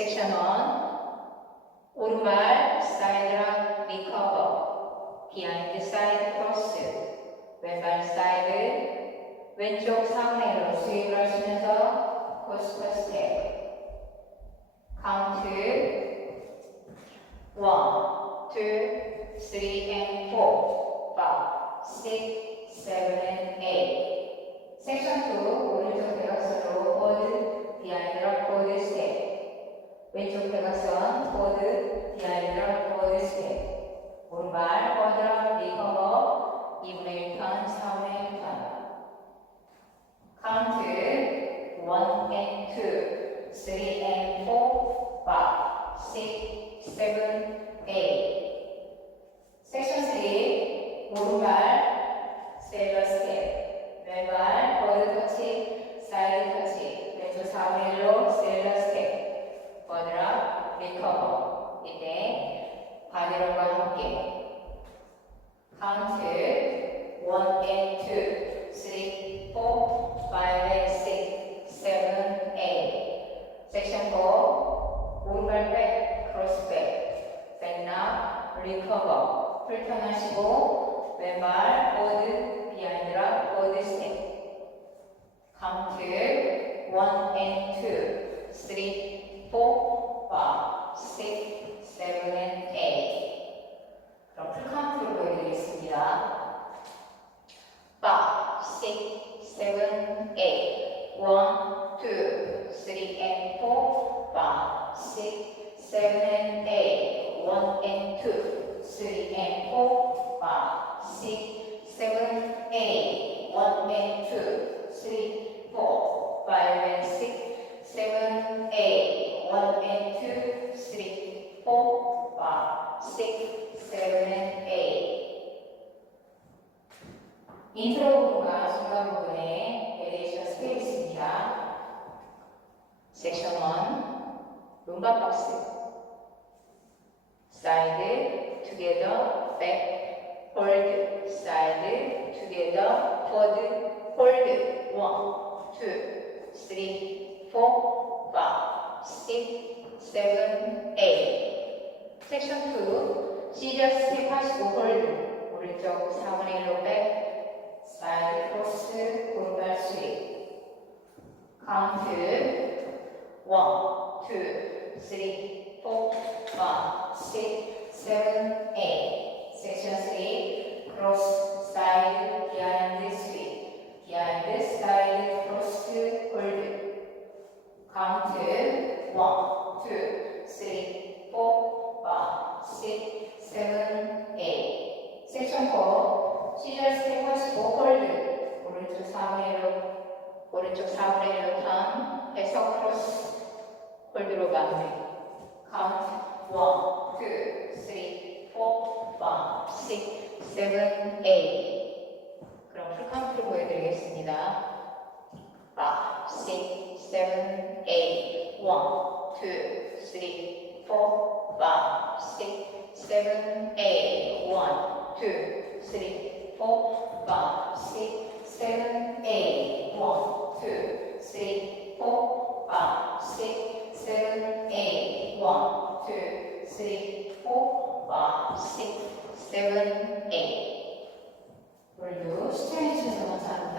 섹션 1 오른발 사이드락 리커버 비하인드 사이드 크로스 왼발 사이드 왼쪽 상내로 스윕을 하시면서 코스터 스텝 카운트 1, 2, 3 and 4 5, 6, 7 and 8 섹션 2 오른쪽 대각선으로 포워드 비하인드락 포워드 스텝 왼쪽 대각선 포워드 비하인드락 포워드 스텝 오른발 포워드락 리커버 2분의 1턴 4분의 1턴 카운트 1 and 2 3 and 4 5, 6, 7, 8 섹션 3 오른발 세일러 스텝 왼발 포워드 터치 사이드 터치 왼쪽 4분의 1로 세일러 스텝 포워드락 리커버 이때 바디롤과 함께 카운트 1 and 2 3, 4, 5 and 6, 7, 8 섹션 4 오른발 백 크로스 백 백락 리커버 풀턴하시고 왼발 포워드 비하인드락 포워드 스텝 카운트 1 and 2 3, 4, 5, 6, 7 and 8 그럼 풀카운트로 보여드리겠습니다. 5, 6, 7, 8 1, 2, 3 and 4 5, 6, 7 and 8 1 and 2, 3 and 4 5, 6, 7, 8 1 and 2, 3, 4 5 and 6, 7, 8 1 and 2, 3, 4 5, 6, 7 and 8 인트로 부분과 중간 부분에 베리에이션 스텝이 있습니다. 섹션 1 룸바 박스 사이드 투게더 백 홀드 사이드 투게더 포워드 홀드 1, 2, 3, 4, 5, 6, 7, 8 섹션 2 시저 스텝 하시고 홀드 오른쪽 4분의 1로 백 사이드 크로스 오른발 스윕 카운트 1, 2, 3, 4, 5, 6, 7, 8 섹션 3 크로스 사이드 비하인드 스윕 비하인드 사이드 크로스 홀드 카운트 1, 2, 3, 4, 5, 6, 7, 8 섹션 4 시저 스텝 하시고 홀드 오른쪽 4분의 1로 턴 해서 크로스 홀드로 마무리 카운트 1, 2, 3, 4, 5, 6, 7, 8 그럼 풀카운트로 보여드리겠습니다. 5, 6, 7, 8 1, 2, 3, 4, 5, 6, 7, 8 1, 2, 3, 4, 5, 6, 7, 8 1, 2, 3, 4, 5, 6, 7, 8 1, 2, 3, 4, 5, 6, 7, 8 오늘도 시청해주셔서 감사합니다.